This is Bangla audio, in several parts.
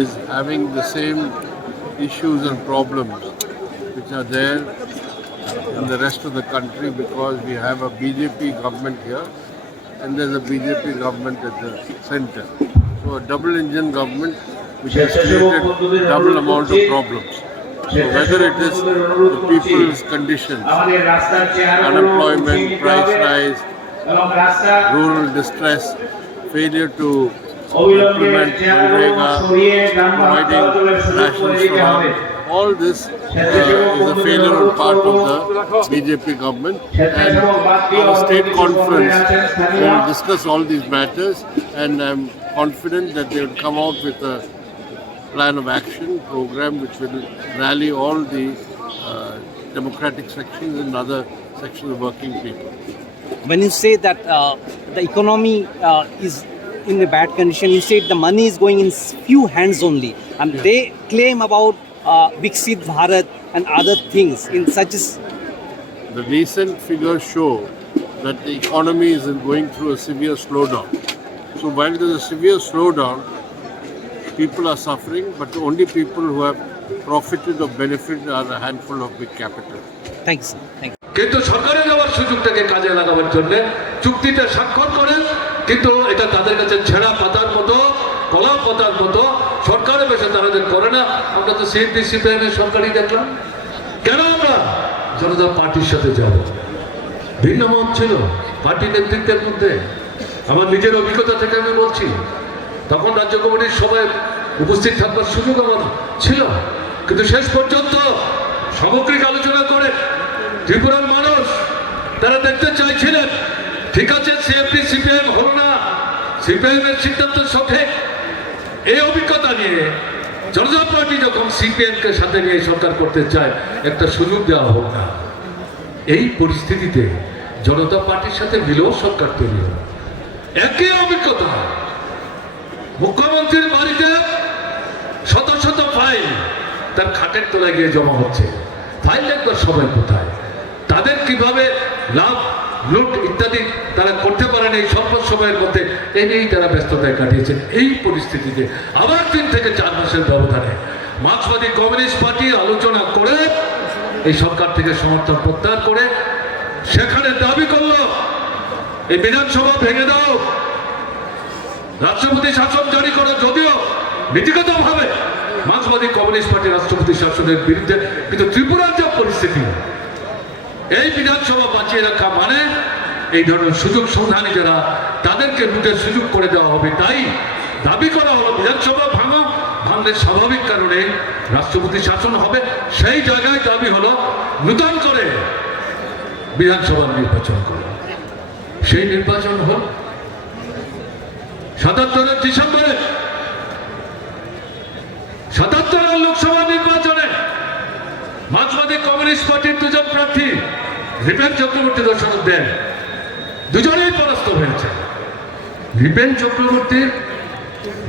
is having the same issues and problems which are there in the rest of the country, because we have a BJP government here and there's a BJP government at the center. So a double engine government which has created double amount of problems. So whether it is the people's conditions, unemployment, price rise, rural distress, failure to implement Manrega, providing rations for all. All this is a failure on part of the BJP government, and our state conference will discuss all these matters, and I'm confident that they will come out with a plan of action program which will rally all the democratic sections and other sections of working people. When you say that the economy is in a bad condition, you say the money is going in few hands only, and they claim about Viksit Bharat and other things in such as... The recent figures show that the economy is going through a severe slowdown. So while there is a severe slowdown, people are suffering, but the only people who have profited or benefited are a handful of big capital. Thank you, sir. Thank you. কিন্তু সরকারে যাওয়ার সুযোগটাকে কাজে লাগাবার জন্য চুক্তিটা স্বাক্ষর করেন, কিন্তু এটা তাদের কাছে ছেঁড়া পাতার মতো, কলা পাতার মতো, সরকারের বেশে তারা যে করে না। আমরা তো সিএনপি সিপিআইএমের সরকারই দেখলাম। কেন আমরা জনতা পার্টির সাথে যাব? ভিন্ন মত ছিল পার্টি নেতৃত্বের মধ্যে। আমার নিজের অভিজ্ঞতা থেকে আমি বলছি, তখন রাজ্য কমিটির সবাই উপস্থিত থাকবার সুযোগ আমার ছিল, কিন্তু শেষ পর্যন্ত সামগ্রিক আলোচনা করে ত্রিপুরার মানুষ তারা দেখতে চাইছিলেন, ঠিক আছে সিএনপি সিপিআইএম হলো না, সিপিআইএমের সিদ্ধান্ত সঠিক। এই অভিজ্ঞতা নিয়ে জনতা পার্টি যখন সিপিএমকে সাথে নিয়ে সরকার করতে চায়, একটা সুযোগ দেওয়া হোক না। এই পরিস্থিতিতে জনতা পার্টির সাথে মিলেও সরকার তৈরি হয়। একই অভিজ্ঞতা, মুখ্যমন্ত্রীর বাড়িতে শত শত ফাইল তার খাটের তলায় গিয়ে জমা হচ্ছে। ফাইল দেখবার সবাই কোথায়, তাদের কিভাবে লাভ লুট ইত্যাদি তারা করতে পারেন এই স্বল্প সময়ের মধ্যে, এই নিয়েই তারা ব্যস্ততায় কাটিয়েছেন। এই পরিস্থিতিতে আবার 3 থেকে 4 মাসের ব্যবধানে মার্ক্সবাদী কমিউনিস্ট পার্টি আলোচনা করে এই সরকার থেকে সমর্থন প্রত্যাহার করে সেখানে দাবি করলো এই বিধানসভা ভেঙে দাও, রাষ্ট্রপতি শাসন জারি করো। যদিও নীতিগতভাবে মার্ক্সবাদী কমিউনিস্ট পার্টি রাষ্ট্রপতি শাসনের বিরুদ্ধে, কিন্তু ত্রিপুরার যে পরিস্থিতি, এই বিধানসভা বাঁচিয়ে রাখা মানে এই ধরনের সুযোগ সন্ধানী যারা তাদেরকে লুটের সুযোগ করে দেওয়া হবে। তাই দাবি করা হলো বিধানসভা ভাঙো, ভাঙলে স্বাভাবিক কারণে রাষ্ট্রপতি শাসন হবে। সেই জায়গায় দাবি হলো নূতন করে বিধানসভা নির্বাচন করা। সেই নির্বাচন হল 77-এর ডিসেম্বরে, 77-এর লোকসভা নির্বাচনে মার্ক্সবাদী কমিউনিস্ট পার্টির 2 জন প্রার্থী রিপেন চক্রবর্তী দর্শন দেন, দুজনেই পরাস্ত হয়েছে। রিপেন চক্রবর্তীর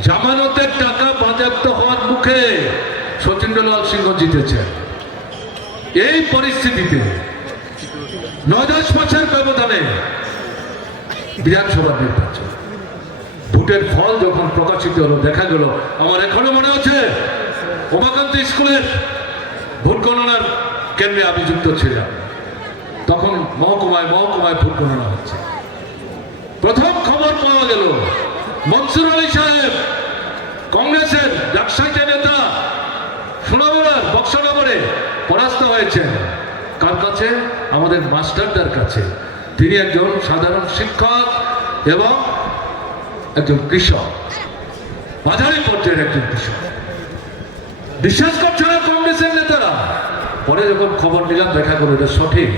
জামানতের টাকা বাজেয়াপ্ত হওয়ার মুখে সচিন্দ্রলাল সিংহ জিতেছেন। এই পরিস্থিতিতে 9-10 মাসের ব্যবধানে বিধানসভা নির্বাচন, ভোটের ফল যখন প্রকাশিত হলো, দেখা গেল, আমার এখনো মনে আছে উমাকান্ত স্কুলের ভোট গণনার কেন্দ্রে আমি যুক্ত ছিলাম। তখন মহকুমায় মহকুমায় ভোট গণনা হচ্ছে। প্রথম খবর পাওয়া গেল মনসুর আলী সাহেব, কংগ্রেসের ব্যবসায়ী নেতা, সোনামুড়ার বক্সনগরে পরাস্ত হয়েছেন। কার কাছে? আমাদের মাস্টারদার কাছে। তিনি একজন সাধারণ শিক্ষক এবং একজন কৃষক, মাঝারি পর্যায়ের একজন কৃষক। বিশ্বাস করছে না কংগ্রেসের নেতারা। পরে যখন খবর নিলাম, দেখা গেল এটা সঠিক।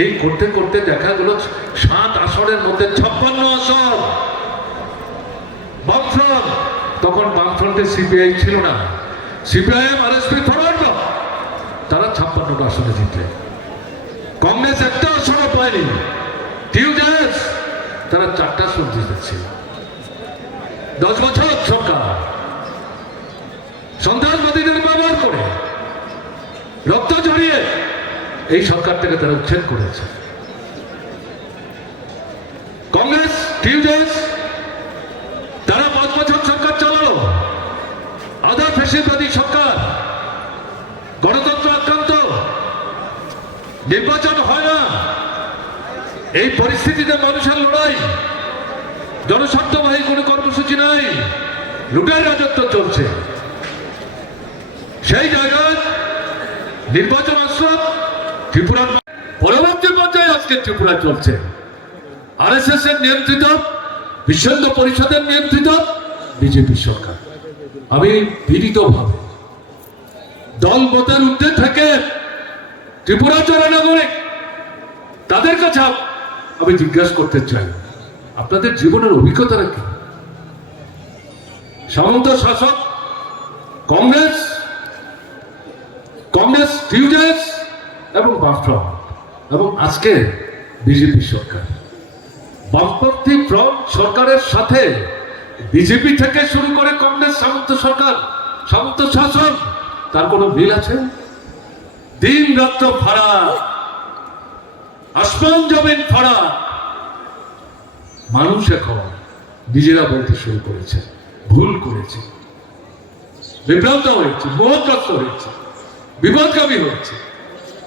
এই করতে করতে দেখা গেল 7 আসনের মধ্যে 56 আসন বামফ্রন্ট। তখন বামফ্রন্টে সিপিআই ছিল না, সিপিআইএম আরএসপি ফরওয়ার্ড, তারা 56 আসনে জিতলে। কংগ্রেস একটা আসনও পায়নি। টিউজেস তারা 4টা আসন জিতেছে। 10 বছর সরকার সন্ত্রাসবাদীদের ব্যবহার করে, রক্ত ঝরিয়ে এই সরকার থেকে তারা উচ্ছেদ করেছে। কংগ্রেস টিউজেস তারা 5 বছর সরকার চালালো, ফ্যাসিবাদী সরকার, গণতন্ত্র আক্রান্ত, নির্বাচন হয় না। এই পরিস্থিতিতে মানুষের লড়াই, জনস্বার্থবাহী কোনো কর্মসূচি নাই, লুটের রাজত্ব চলছে। সেই জায়গায় নির্বাচন আসলো ত্রিপুরার পরবর্তী পর্যায়ে আজকে ত্রিপুরা চলছে আরএসএস এর নিয়ন্ত্রিত, বিশ্ব হিন্দু পরিষদের নিয়ন্ত্রিত বিজেপি সরকার। আমি বিনীতভাবে দল মতের ঊর্ধ্বে থেকে ত্রিপুরা জননাগরিক তাদের কাছে আমি জিজ্ঞাসা করতে চাই, আপনাদের জীবনের অভিজ্ঞতাটা কি? সামন্ত শাসক কংগ্রেস, কংগ্রেস টিউডেস এবং বামফ্রন্ট, এবং আজকে বিজেপি সরকার। বামপন্থী ফ্রন্ট সরকারের সাথে বিজেপি থেকে শুরু করে কংগ্রেস সামন্ত সরকার, সামন্ত শাসন, তার কোনো মিল আছে? দিন রাত্র ফাড়া, আসমান জমিন ফাড়া। মানুষ এখন নিজেরা বলতে শুরু করেছে ভুল করেছে, বিভ্রান্ত হয়েছে, মোহগ্রস্ত হয়েছে, বিপদগামী হয়েছে,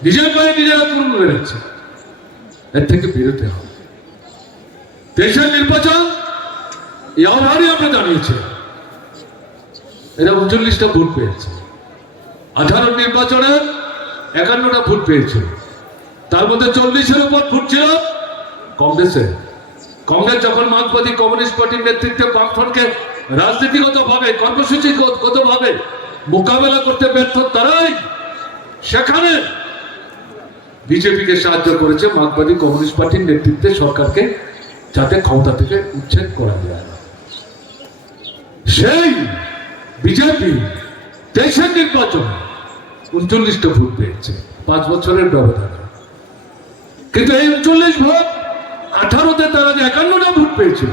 নিজের পায়ে নিজেরা তুল মেরেছে। এর থেকে বেরোতে হবে। দেশের নির্বাচন এই আহ্বানই আমরা জানিয়েছি। এরা 39টা ভোট পেয়েছে, 18 নির্বাচনে 51টা ভোট পেয়েছে, তার মধ্যে 40-এর উপর ভোট ছিল কংগ্রেসের। কংগ্রেস যখন মার্ক্সবাদী কমিউনিস্ট পার্টির নেতৃত্বে বামফ্রন্টকে রাজনীতিগতভাবে, কর্মসূচিগতভাবে মোকাবেলা করতে ব্যর্থ, তারাই সেখানে বিজেপিকে সাহায্য করেছে মার্ক্সবাদী কমিউনিস্ট পার্টির নেতৃত্বে সরকারকে, যাতে ক্ষমতা থেকে উচ্ছেদ করা যায়। সেই বিজেপি দেশের নির্বাচনে 39টা ভোট পেয়েছে 5 বছরের ব্যবধানে। কিন্তু এই 39 ভোট 18তে তারা যে 51টা ভোট পেয়েছিল,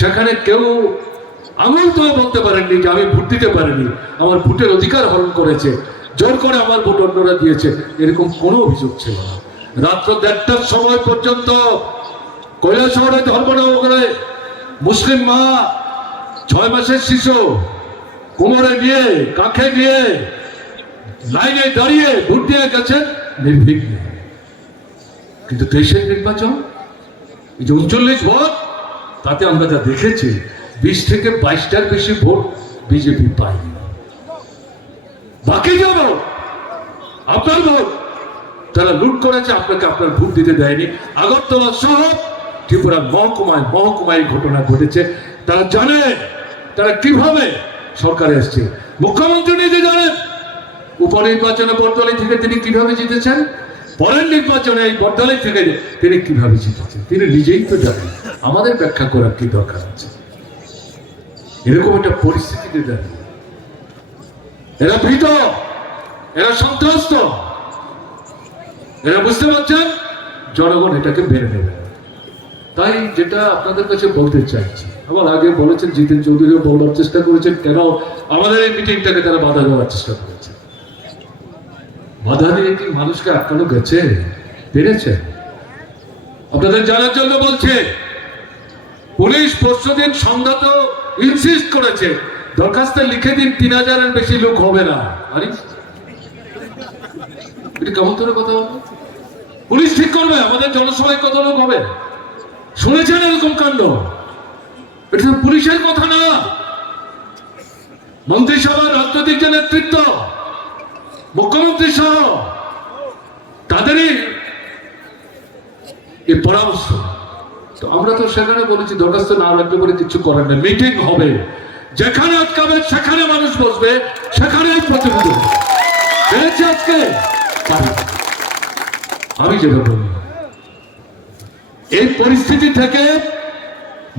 সেখানে কেউ আঙুল তো বলতে পারেননি যে আমি ভোট দিতে পারিনি, আমার ভোটের অধিকার হরণ করেছে, জোর করে আমার ভোট অন্যরা দিয়েছে, এরকম কোনো অভিযোগ ছিল না। রাত্র 1:30টার সময় পর্যন্ত কৈলাসহরে ধর্মনগরে মুসলিম মা 6 মাসের শিশু কোমরে নিয়ে, কাঁখে নিয়ে লাইনে দাঁড়িয়ে ভোট দিয়ে গেছেন নির্বিঘ্নে। কিন্তু দেশের নির্বাচন এই যে 39 ভোট, তাতে আমরা যা দেখেছি 20 থেকে 22টার বেশি ভোট বিজেপি পায়নি। বাকি যে ভোট আপনার ভোট, তারা লুট করেছে, আপনাকে আপনার ভোট দিতে দেয়নি। আগরতলা সহ ত্রিপুরার মহকুমায় মহকুমায় ঘটনা ঘটেছে। তারা জানে তারা কিভাবে সরকারে এসছে। মুখ্যমন্ত্রী নিজে জানেন উপনির্বাচনে বর্দলী থেকে তিনি কিভাবে জিতেছেন, পরের নির্বাচনে এই বর্দলী থেকে তিনি কিভাবে জিতেছেন তিনি নিজেই তো জানেন। আমাদের ব্যাখ্যা করার কি দরকার আছে? এরকম একটা পরিস্থিতিতে দাঁড়িয়ে এরা ভীত, এরা সন্ত্রস্ত, এরা বুঝতে পারছেন জনগণ এটাকে মেনে নেবে। তাই যেটা আপনাদের কাছে বলতে চাইছি, আমার আগে বলেছেন জিতেন চৌধুরীও বলার চেষ্টা করেছেন কেন আমাদের এই মিটিংটাকে তারা বাধা দেওয়ার চেষ্টা করেছে। বাধা দিয়ে কি মানুষকে আটকানো গেছে? পেরেছে? আপনাদের জানার জন্য বলছে, পুলিশ পরশুদিন সংঘাত ইনসিস্ট করেছে দরখাস্ত লিখে দিন 3000-এর বেশি লোক হবে না। আরে এটা কেমন করে কথা হবে? পুলিশ ঠিক করবে আমাদের জনসভায় কত লোক হবে? শুনেছেন এরকম কাণ্ড? এটা পুলিশের কথা না, মন্ত্রিসভার রাজনৈতিক যে নেতৃত্ব, মুখ্যমন্ত্রী সহ তাদেরই এই পরামর্শ। তো আমরা তো সেখানে বলেছি দরখাস্ত না রাখতে পারে কিছু করার নেই, মিটিং হবে, যেখানে আটকাবে সেখানে মানুষ বসবে, সেখানে প্রতিনিধি হবে। পেরেছে আজকে আমি যেটা বলি, এই পরিস্থিতি থেকে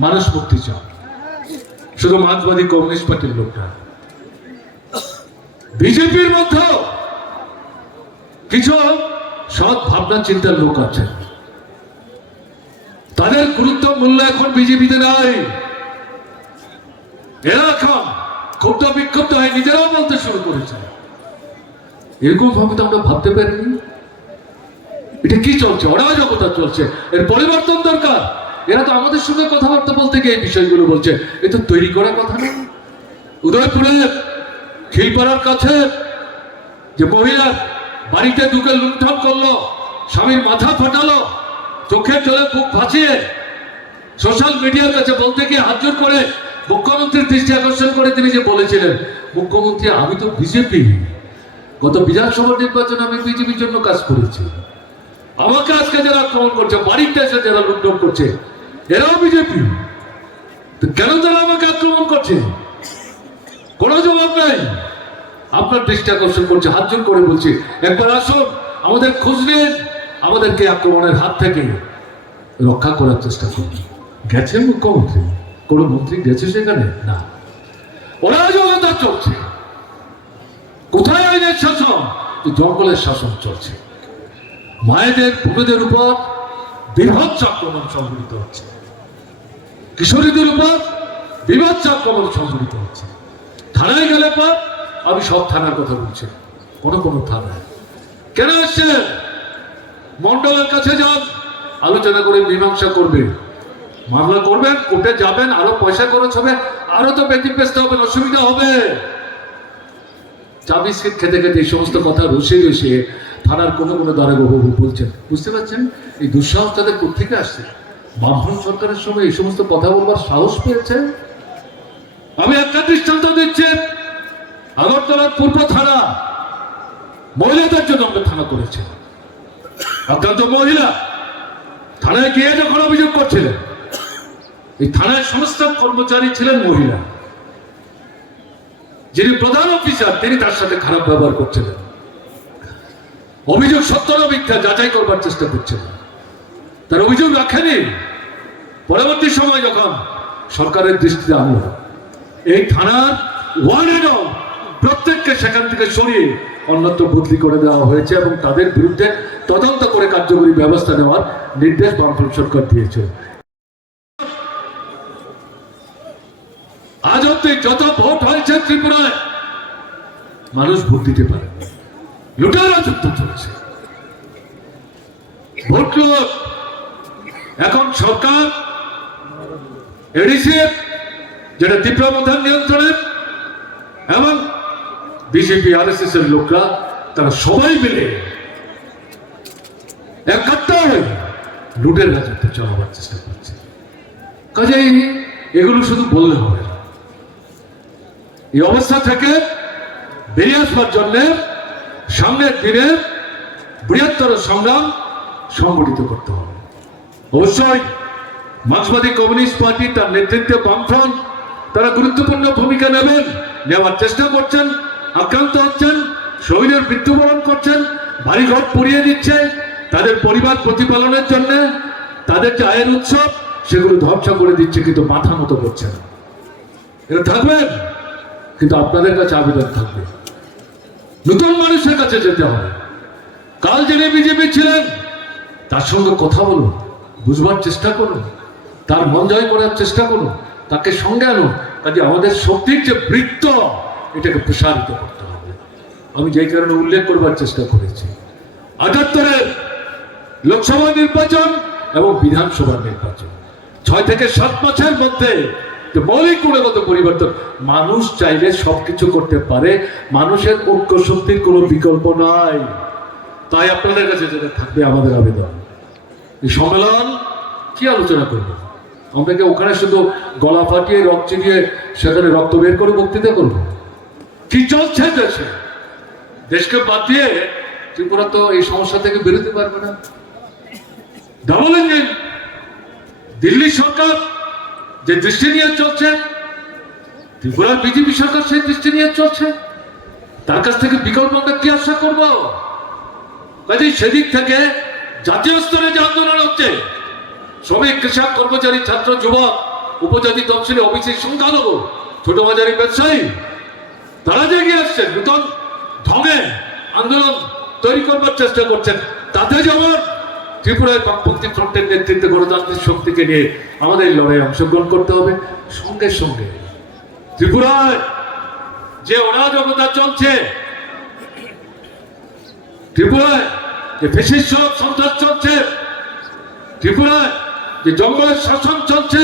মানুষ মুক্তি চায়। শুধু মার্ক্সবাদী কমিউনিস্ট পার্টির লোকটা, বিজেপির মধ্যে কিছু সৎ ভাবনা চিন্তার লোক আছে, তাদের গুরুত্ব মূল্য এখন বিজেপিতে নাই। এরা এখন ক্ষুব্ধ বিক্ষুব্ধ হয় নিজেরাও বলতে শুরু করেছে। এরকম ভাবে তো আমরা ভাবতে পারিনি। এটা কি চলছে? অরাজকতা চলছে, এর পরিবর্তন দরকার। এরা তো আমাদের সঙ্গে কথাবার্তা বলতে গিয়ে এই বিষয়গুলো বলছে, এ তো তৈরি করা কথা না। উদয়পুরে খিলপাড়ার কাছে যে মহিলা বাড়িতে ঢুকে লুণ্ঠন করলো, স্বামীর মাথা ফাটালো, চোখের জলে বুক ভাসিয়ে সোশ্যাল মিডিয়ার কাছে বলতে গিয়ে হাত জোর করে মুখ্যমন্ত্রীর দৃষ্টি আকর্ষণ করে তিনি যে বলেছিলেন, মুখ্যমন্ত্রী আমি তো বিজেপি, গত বিধানসভা নির্বাচনে আমি বিজেপির জন্য কাজ করেছি, আমাকে আজকে যারা আক্রমণ করছে, বাড়িতে এসে যারা লুণ্ঠন করছে এরাও বিজেপি, কেন তারা আমাকে আক্রমণ করছে? কোনো জবাব নাই। আপনার দৃষ্টি আকর্ষণ করছে, হাত জোর করে বলছি একবার আসুন, আমাদের খোঁজ নিন, আমাদেরকে আক্রমণের হাত থেকে রক্ষা করার চেষ্টা করুন। গেছে মুখ্যমন্ত্রী? কোনো মন্ত্রী গেছে সেখানে? না। ওরা জগতা চলছে। কোথায় আইনের শাসন? জঙ্গলের শাসন চলছে। মায়েদের পুরুষদের উপর বৃহৎ আক্রমণ সংঘটিত হচ্ছে, কিশোরীদের উপর বৃহৎ আক্রমণ সংঘটিত হচ্ছে। থানায় গেলে পর আমি সব থানার কথা বলছি, কোনো থানায় কেন আসছিলেন? মন্ডলের কাছে যান, আলোচনা করে মীমাংসা করবেন, মামলা করবেন, কোর্টে যাবেন, আরো পয়সা খরচ হবে, আরো তো ব্যতিব্যস্ত হবেন, অসুবিধা হবে। চা বিস্কিট খেতে খেতে এই সমস্ত কথা রসিয়ে থানার কোনো দ্বারা বলছেন, বুঝতে পারছেন? এই দুঃসাহস তাদের কোথেকে আসছে? বামফ্রন্ট সরকারের সময় এই সমস্ত কথা বলবার সাহস পেয়েছে। আমি একটা দৃষ্টান্ত দিচ্ছি, আগরতলার পূর্ব থানা মহিলাদের জন্য আমরা থানা করেছে। অত্যন্ত মহিলা থানায় গিয়ে যখন অভিযোগ করছিলেন, এই থানায় সমস্ত কর্মচারী ছিলেন মহিলা, যিনি প্রধান অফিসার তিনি তার সাথে খারাপ ব্যবহার করছিলেন। অভিযোগ সত্য না মিথ্যা যাচাই করবার চেষ্টা করছিলেন, তার অভিযোগ রাখেনি। পরবর্তী সময় যখন সরকারের দৃষ্টিতে আনলো, এই থানার ওয়ান এন্ড অল প্রত্যেককে সেখান থেকে সরিয়ে অন্যত্র বদলি করে দেওয়া হয়েছে এবং তাদের বিরুদ্ধে তদন্ত করে কার্যকরী ব্যবস্থা নেওয়ার নির্দেশ বামফ্রন্ট সরকার দিয়েছে। আজ অব্দি যত ভোট হয়েছে ত্রিপুরায় মানুষ ভোট দিতে পারে, লুটের রাজত্ব চলেছে, ভোট লুট। এখন সরকার এডিসি যেটা ত্রিপুরা প্রধান নিয়ন্ত্রণে এবং বিজেপি আরএসএস এর লোকরা তারা সবাই মিলে একাত্তা হয়ে লুটের রাজত্ব চালাবার চেষ্টা করছে। কাজেই এগুলো শুধু বললে হবে না, এই অবস্থা থেকে বেরিয়ে আসবার জন্য সামনের দিনে বৃহত্তর সংগ্রাম সংগঠিত করতে হবে। অবশ্যই মার্ক্সবাদী কমিউনিস্ট পার্টি তার নেতৃত্বে বামফ্রন্ট তারা গুরুত্বপূর্ণ ভূমিকা নেওয়ার চেষ্টা করছেন, আক্রান্ত হচ্ছেন, শহীদের মৃত্যুবরণ করছেন, বাড়িঘর পুড়িয়ে দিচ্ছে, তাদের পরিবার প্রতিপালনের জন্য তাদের যে আয়ের উৎসব সেগুলো ধ্বংস করে দিচ্ছে, কিন্তু মাথা মতো করছে না। এটা থাকবেন, কিন্তু আপনাদের কাছে আবেদন থাকবে, নতুন মানুষের কাছে যেতে হবে। কাল যিনি বিজেপি ছিলেন তার সঙ্গে কথা বলুন, বুঝবার চেষ্টা করুন, তার মন জয় করার চেষ্টা করুন, তাকে সঙ্গে আনুন। কাজে আমাদের শক্তির যে বৃত্ত এটাকে প্রসারিত করতে হবে। আমি যেই কারণে উল্লেখ করবার চেষ্টা করেছি, ৭৮-এর লোকসভা নির্বাচন এবং বিধানসভা নির্বাচন ৬ থেকে ৭ মাসের মধ্যে মৌলিক গুণগত পরিবর্তন। মানুষ চাইলে সবকিছু করতে পারে, মানুষের ঐক্য শক্তির কোনো বিকল্প নাই। তাই আপনাদের কাছে যেটা থাকবে আমাদের আবেদন, এই সম্মেলন কি আলোচনা করবো? আমরা কি ওখানে শুধু গলা ফাটিয়ে রক্ত চিনিয়ে সেখানে রক্ত বের করে বক্তৃতা করবো? কি চলছে দেশে? দেশকে বাদ দিয়ে ত্রিপুরা তো এই সমস্যা থেকে বেরোতে পারবে না। ডাবল ইঞ্জিন দিল্লি সরকার যে দৃষ্টি নিয়ে চলছে, ত্রিপুরার বিজেপি সরকার সেই দৃষ্টি নিয়ে চলছে, তার কাছ থেকে বিকল্প আমরা কি আশা করবো? কাজে সেদিক থেকে জাতীয় স্তরে যে আন্দোলন হচ্ছে, শ্রমিক, কৃষক, কর্মচারী, ছাত্র, যুবক, উপজাতি, তফসিলি, ওবিসি, সংখ্যালঘু, ছোট বাজারি ব্যবসায়ী, তারা যে এগিয়ে আসছেন, নতুন ঢঙে আন্দোলন তৈরি করবার চেষ্টা করছেন। তাতে যেমন ত্রিপুরায় বামপন্থী ফ্রন্টের নেতৃত্বে গণতান্ত্রিক শক্তিকে নিয়ে আমাদের লড়াই অংশগ্রহণ করতে হবে। সঙ্গে সঙ্গে ত্রিপুরায় যে অরাজকতা চলছে, ত্রিপুরায় যে ফ্যাসিস্ট সন্ত্রাস চলছে, ত্রিপুরায় যে জঙ্গলের শাসন চলছে,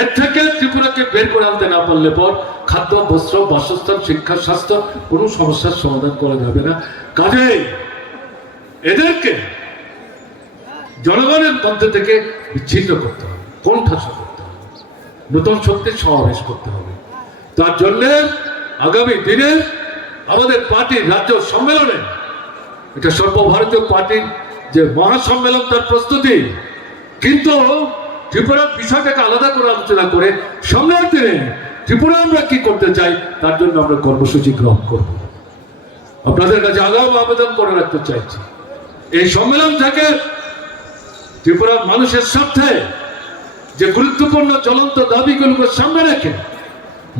এর থেকে ত্রিপুরাকে বের করে আনতে না পারলে পর খাদ্য, বস্ত্র, বাসস্থান, শিক্ষা, স্বাস্থ্য কোনো সমস্যার সমাধান করা যাবে না। কাজেই এদেরকে জনগণের মধ্যে থেকে বিচ্ছিন্ন করতে হবে, কোণঠাসা করতে হবে, নতুন শক্তির সমাবেশ করতে হবে। তার জন্য আগামী দিনে আমাদের পার্টির রাজ্য সম্মেলনে, এটা সর্বভারতীয় পার্টির যে মহাসম্মেলন, তার প্রস্তুতি, কিন্তু ত্রিপুরার বিষয়টাকে আলাদা করে আলোচনা করে সামনের দিনে ত্রিপুরা আমরা কি করতে চাই তার জন্য আমরা কর্মসূচি গ্রহণ করব। আপনাদের কাছে আগাম আবেদন করে রাখতে চাইছি, এই সম্মেলন থেকে ত্রিপুরার মানুষের স্বার্থে যে গুরুত্বপূর্ণ জ্বলন্ত দাবিগুলোকে সামনে রেখে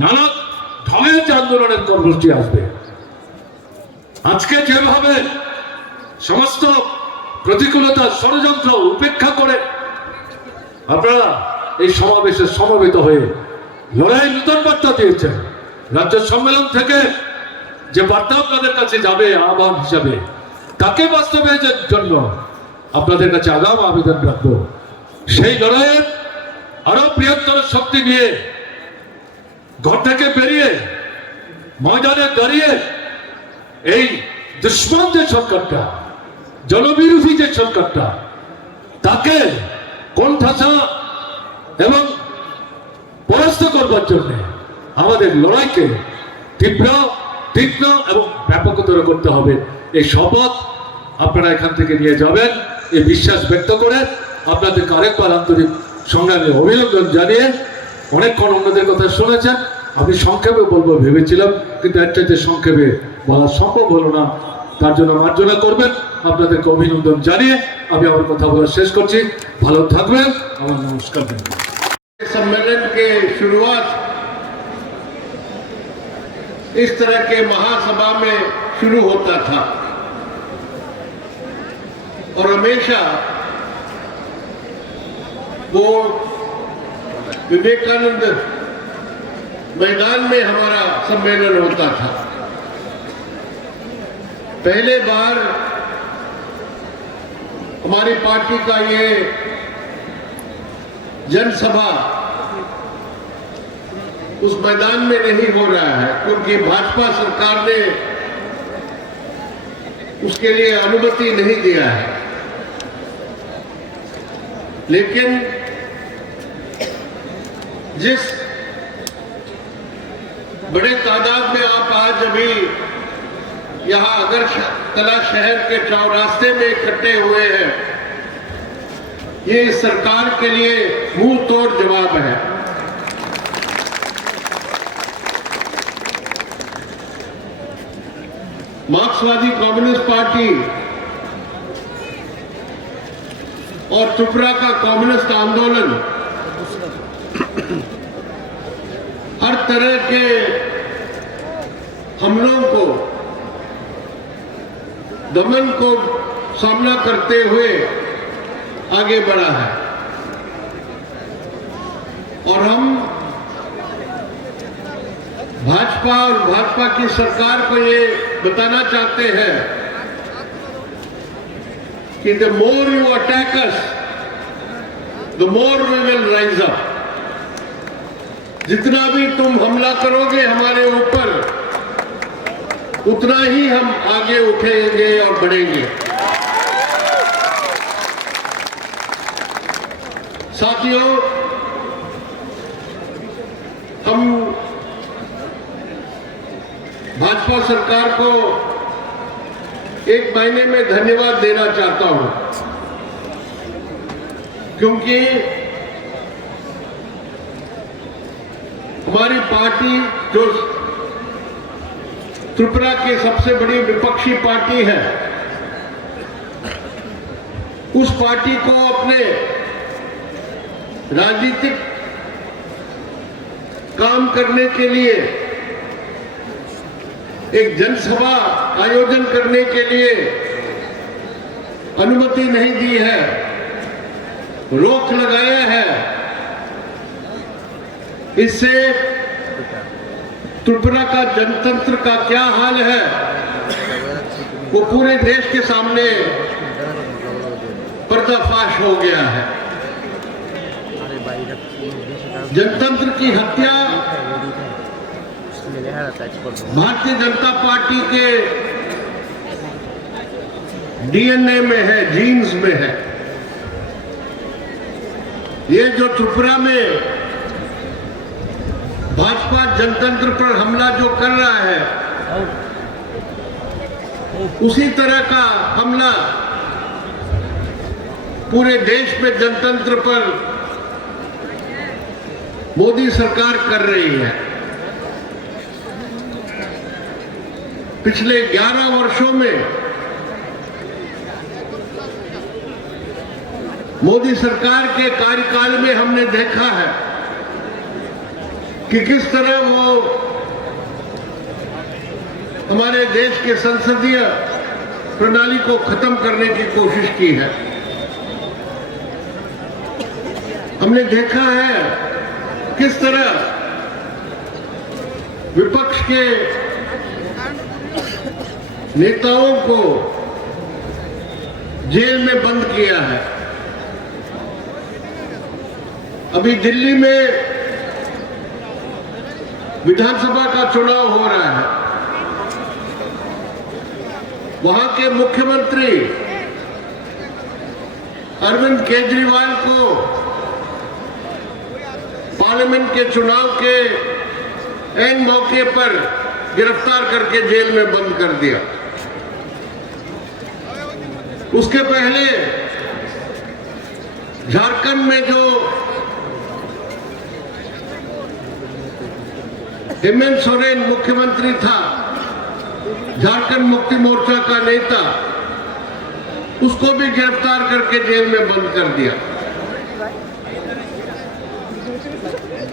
নানা ঢঙের যে আন্দোলনের কর্মসূচি আসবে, আজকে যেভাবে সমস্ত প্রতিকূলতা, ষড়যন্ত্র উপেক্ষা করে আপনারা এই সমাবেশে সমবেত হয়ে লড়াই নতুন বার্তা দিয়েছেন, রাজ্য সম্মেলন থেকে যে বার্তা আপনাদের কাছে যাবে আহ্বান হিসাবে, তাকে বাস্তবায়নের জন্য আপনাদের কাছে আগাম আবেদন রাখবো। সেই লড়াইয়ের আরো বৃহত্তর শক্তি নিয়ে ঘর থেকে বেরিয়ে ময়দানে দাঁড়িয়ে এই দুশ্মন যে সরকারটা, জনবিরোধী যে সরকারটা, তাকে কোণঠাসা এবং পরাস্ত করবার জন্য আমাদের লড়াইকে তীব্র এবং ব্যাপকতর করতে হবে। এই শপথ আপনারা এখান থেকে নিয়ে যাবেন, এই বিশ্বাস ব্যক্ত করে আপনাদেরকে আরেকবার আন্তরিক সংগ্রামে অভিনন্দন জানিয়ে, অনেকক্ষণ অন্যদের কথা শুনেছেন, আমি সংক্ষেপে বলবো ভেবেছিলাম, কিন্তু একটা যে সংক্ষেপে বলা সম্ভব হলো না, তার জন্য মার্জনা করবেন। আপনাদেরকে অভিনন্দন জানিয়ে আমি আমার কথা বলা শেষ করছি। ভালো থাকবেন, আমার নমস্কার। सम्मेलन के शुरुआत इस तरह के महासभा में शुरू होता था और हमेशा वो विवेकानंद मैदान में हमारा सम्मेलन होता था। पहले बार हमारी पार्टी का ये जनसभा उस मैदान में नहीं हो रहा है, क्योंकि भाजपा सरकार ने उसके लिए अनुमति नहीं दिया है। लेकिन जिस बड़े तादाद में आप आज अभी यहाँ अगरतला शहर के चौरास्ते में इकट्ठे हुए हैं, ये सरकार के लिए मुंह तोड़ जवाब है। मार्क्सवादी कम्युनिस्ट पार्टी और त्रिपुरा का कम्युनिस्ट आंदोलन हर तरह के हमलों को, दमन को सामना करते हुए आगे बढ़ा है। और हम भाजपा और भाजपा की सरकार को ये बताना चाहते हैं कि the more you attack us, the more we will rise up. जितना भी तुम हमला करोगे हमारे ऊपर, उतना ही हम आगे उठेंगे और बढ़ेंगे। साथियों, हम भाजपा सरकार को एक महीने में धन्यवाद देना चाहता हूं, क्योंकि हमारी पार्टी जो त्रिपुरा की सबसे बड़ी विपक्षी पार्टी है, उस पार्टी को अपने राजनीतिक काम करने के लिए, एक जनसभा आयोजन करने के लिए अनुमति नहीं दी है, रोक लगाया है। इससे त्रिपुरा का जनतंत्र का क्या हाल है वो पूरे देश के सामने पर्दाफाश हो गया है। जनतंत्र की हत्या भारतीय जनता पार्टी के डीएनए में है, जीन्स में है। ये जो त्रिपुरा में भाजपा जनतंत्र पर हमला जो कर रहा है, उसी तरह का हमला पूरे देश में जनतंत्र पर मोदी सरकार कर रही है। पिछले 11 वर्षों में मोदी सरकार के कार्यकाल में हमने देखा है कि किस तरह वो हमारे देश के संसदीय प्रणाली को खत्म करने की कोशिश की है। हमने देखा है किस तरह विपक्ष के नेताओं को जेल में बंद किया है। अभी दिल्ली में विधानसभा का चुनाव हो रहा है। वहां के मुख्यमंत्री अरविंद केजरीवाल को पार्लियामेंट के चुनाव के ऐन मौके पर गिरफ्तार करके जेल में बंद कर दिया। उसके पहले झारखंड में जो हेमंत सोरेन मुख्यमंत्री था, झारखंड मुक्ति मोर्चा का नेता, उसको भी गिरफ्तार करके जेल में बंद कर दिया।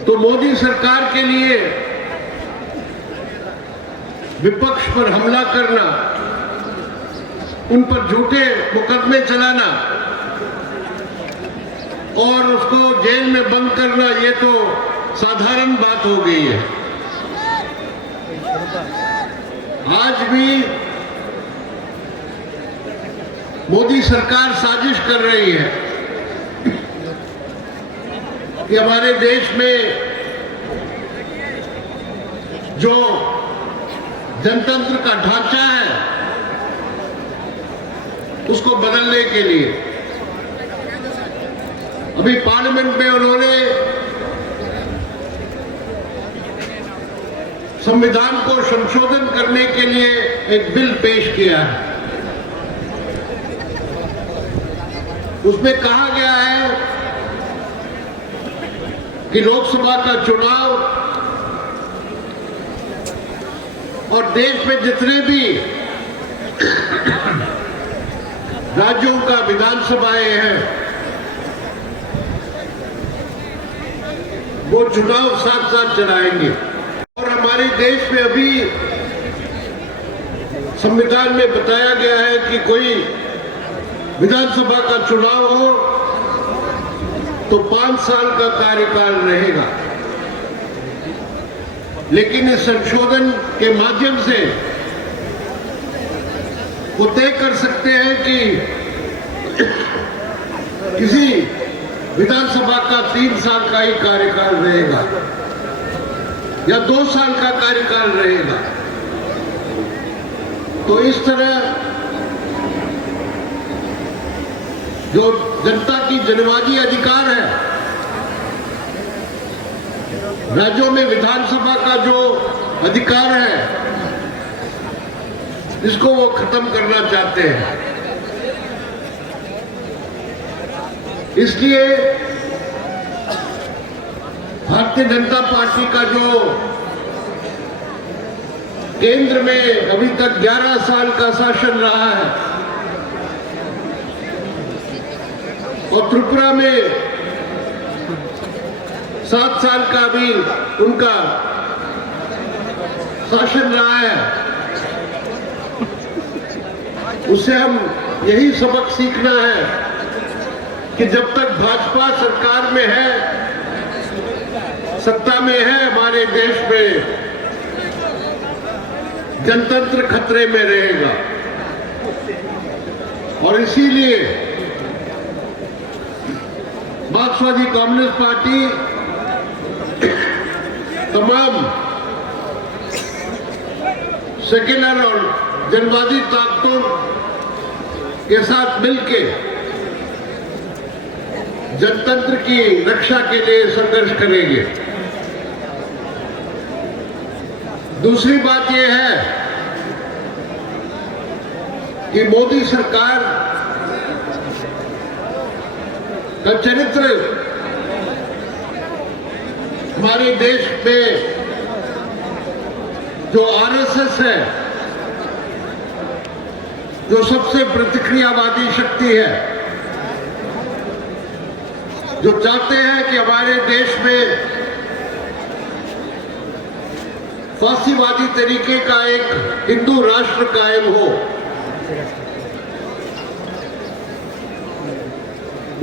तो मोदी सरकार के लिए विपक्ष पर हमला करना, उन पर झूठे मुकदमे चलाना और उसको जेल में बंद करना, ये तो साधारण बात हो गई है। आज भी मोदी सरकार साजिश कर रही है कि हमारे देश में जो जनतंत्र का ढांचा है उसको बदलने के लिए अभी पार्लियामेंट में उन्होंने संविधान को संशोधन करने के लिए एक बिल पेश किया है। उसमें कहा गया है कि लोकसभा का चुनाव और देश में जितने भी राज्यों का विधानसभाएं हैं, वो चुनाव साथ साथ चलाएंगे। और हमारे देश में अभी संविधान में बताया गया है कि कोई विधानसभा का चुनाव हो तो 5 साल का कार्यकाल रहेगा। लेकिन इस संशोधन के माध्यम से वो तय कर सकते हैं कि किसी विधानसभा का 3 साल का ही कार्यकाल रहेगा या 2 साल का कार्यकाल रहेगा। तो इस तरह जो जनता की जनवादी अधिकार है, राज्यों में विधानसभा का जो अधिकार है, इसको वो खत्म करना चाहते हैं। इसलिए भारतीय जनता पार्टी का जो केंद्र में अभी तक 11 साल का शासन रहा है और त्रिपुरा में 7 साल का भी उनका शासन रहा है, उससे हम यही सबक सीखना है कि जब तक भाजपा सरकार में है, सत्ता में है, हमारे देश में जनतंत्र खतरे में रहेगा। और इसीलिए मार्क्सवादी कम्युनिस्ट पार्टी तमाम सेक्युलर और जनवादी ताकतों के साथ मिलके जनतंत्र की रक्षा के लिए संघर्ष करेंगे। दूसरी बात यह है कि मोदी सरकार का चरित्र हमारे देश में जो आरएसएस है, जो सबसे प्रतिक्रियावादी शक्ति है, जो चाहते हैं कि हमारे देश में फांसीवादी तरीके का एक हिंदू राष्ट्र कायम हो,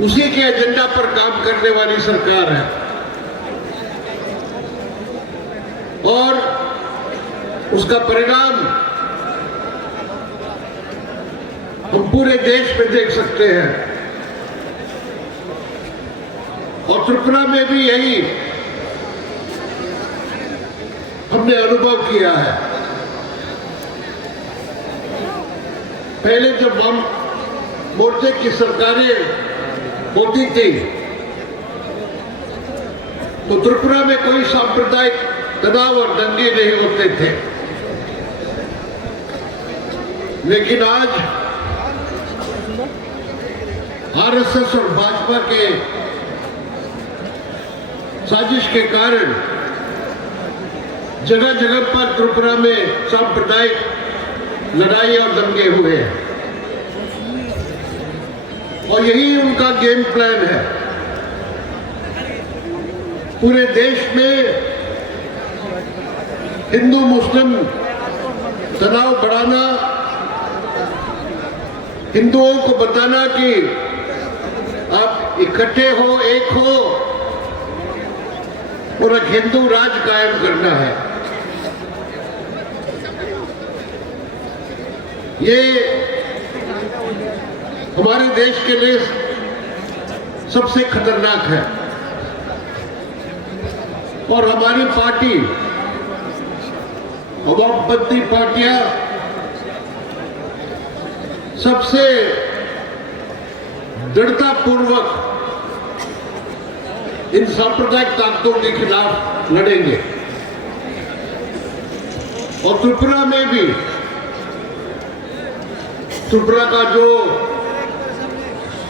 उसी के एजेंडा पर काम करने वाली सरकार है। और उसका परिणाम हम पूरे देश में देख सकते हैं। और त्रिपुरा में भी यही हमने अनुभव किया है। पहले जब हम मोर्चे की सरकारें होती थी तो त्रिपुरा में कोई सांप्रदायिक तनाव और दंगे नहीं होते थे, लेकिन आज आरएसएस और भाजपा के साजिश के कारण जगह जगह पर त्रिपुरा में सांप्रदायिक लड़ाई और दंगे हुए हैं। और यही उनका गेम प्लान है। पूरे देश में हिंदू मुस्लिम तनाव बढ़ाना, हिंदुओं को बताना कि आप इकट्ठे हो, एक हो और एक हिंदू राज कायम करना है। ये हमारे देश के लिए सबसे खतरनाक है। और हमारी पार्टी, वामपंथी पार्टियां सबसे दृढ़तापूर्वक इन सांप्रदायिक ताकतों के खिलाफ लड़ेंगे। और त्रिपुरा में भी, त्रिपुरा का जो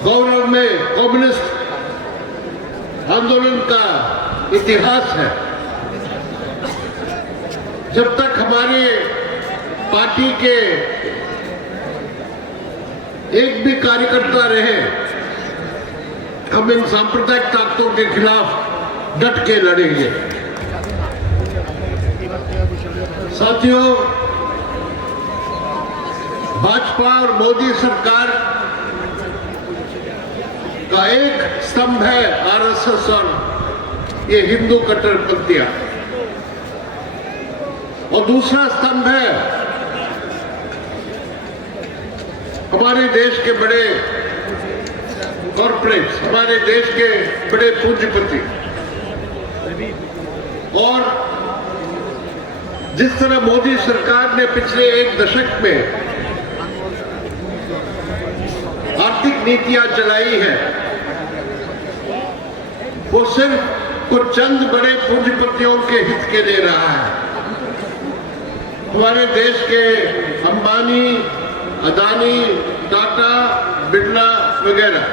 गौरव में कम्युनिस्ट आंदोलन का इतिहास है, जब तक हमारे पार्टी के एक भी कार्यकर्ता रहे, हम इन सांप्रदायिक ताकतों के खिलाफ डट के लड़ेंगे। साथियों, भाजपा और मोदी सरकार का एक स्तंभ है आरएसएस और ये हिंदू कट्टरपंथियां, और दूसरा स्तंभ है हमारे देश के बड़े कॉर्पोरेट्स, हमारे देश के बड़े पूंजीपति। और जिस तरह मोदी सरकार ने पिछले एक दशक में आर्थिक नीतियां चलाई है, वो सिर्फ कुछ चंद बड़े पूंजीपतियों के हित के लिए रहा है। हमारे देश के अंबानी, अदानी, टाटा, बिरला वगैरह।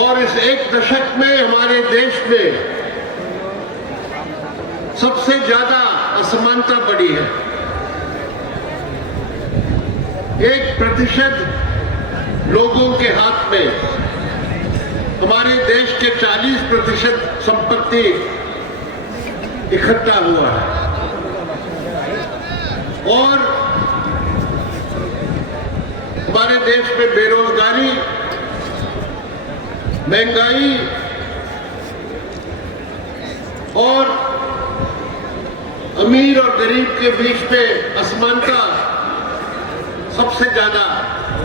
और इस एक दशक में हमारे देश में सबसे ज्यादा असमानता बढ़ी है। 1% लोगों के हाथ में हमारे देश के 40% संपत्ति इकट्ठा हुआ है। और हमारे देश में बेरोजगारी, महंगाई और अमीर और गरीब के बीच में असमानता सबसे ज्यादा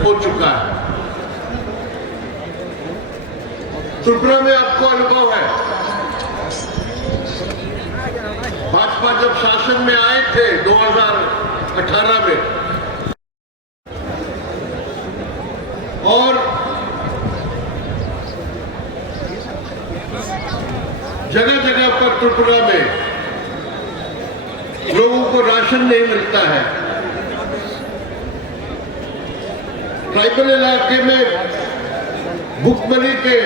हो चुका है। त्रिपुरा में आपको अनुभव है भाजपा जब शासन में आए थे 2018 में, और जगह जगह पर त्रिपुरा में लोगों को राशन नहीं मिलता है। ट्राइबल इलाके में भुखमरी के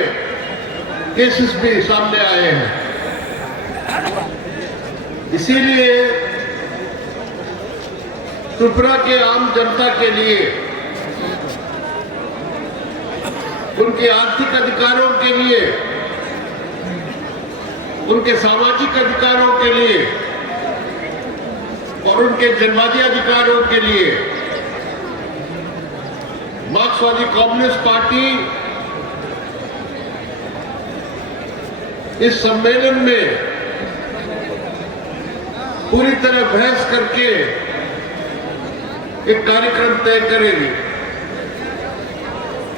केसेस भी सामने आए हैं। इसीलिए त्रिपुरा के आम जनता के लिए, उनके आर्थिक अधिकारों के लिए, उनके सामाजिक अधिकारों के लिए और उनके जनवादी अधिकारों के लिए मार्क्सवादी कम्युनिस्ट पार्टी इस सम्मेलन में पूरी तरह बहस करके एक कार्यक्रम तय करेगी।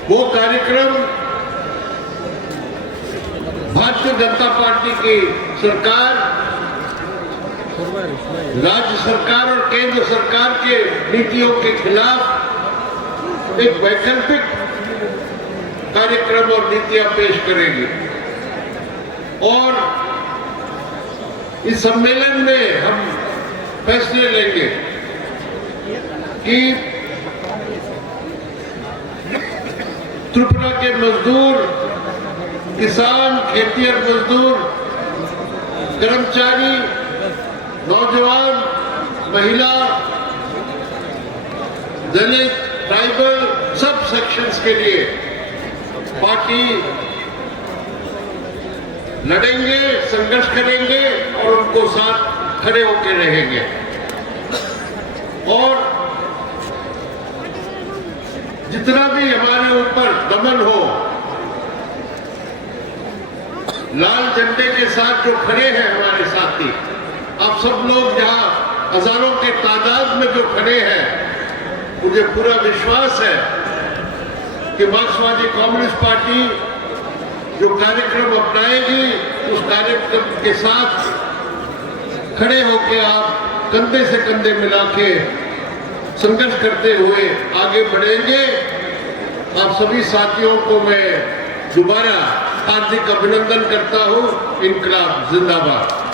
वो कार्यक्रम भारतीय जनता पार्टी की सरकार, राज्य सरकार और केंद्र सरकार के नीतियों के खिलाफ एक वैकल्पिक कार्यक्रम और नीतियां पेश करेगी। और इस सम्मेलन में हम फैसले लेंगे कि त्रिपुरा के मजदूर, किसान, खेतिहर मजदूर, कर्मचारी, नौजवान, महिला, दलित, ट्राइबल, सब सेक्शंस के लिए पार्टी लड़ेंगे, संघर्ष करेंगे और उनको साथ खड़े होकर रहेंगे। और जितना भी हमारे ऊपर दमन हो, लाल झंडे के साथ जो खड़े हैं हमारे साथी, आप सब लोग जहां हजारों के तादाद में जो खड़े हैं, मुझे पूरा विश्वास है कि मार्क्सवादी कम्युनिस्ट पार्टी जो कार्यक्रम अपनाएगी, उस कार्यक्रम के साथ खड़े होकर आप कंधे से कंधे मिला के संघर्ष करते हुए आगे बढ़ेंगे। आप सभी साथियों को मैं दोबारा हार्दिक अभिनंदन करता हूं। इनकलाब जिंदाबाद।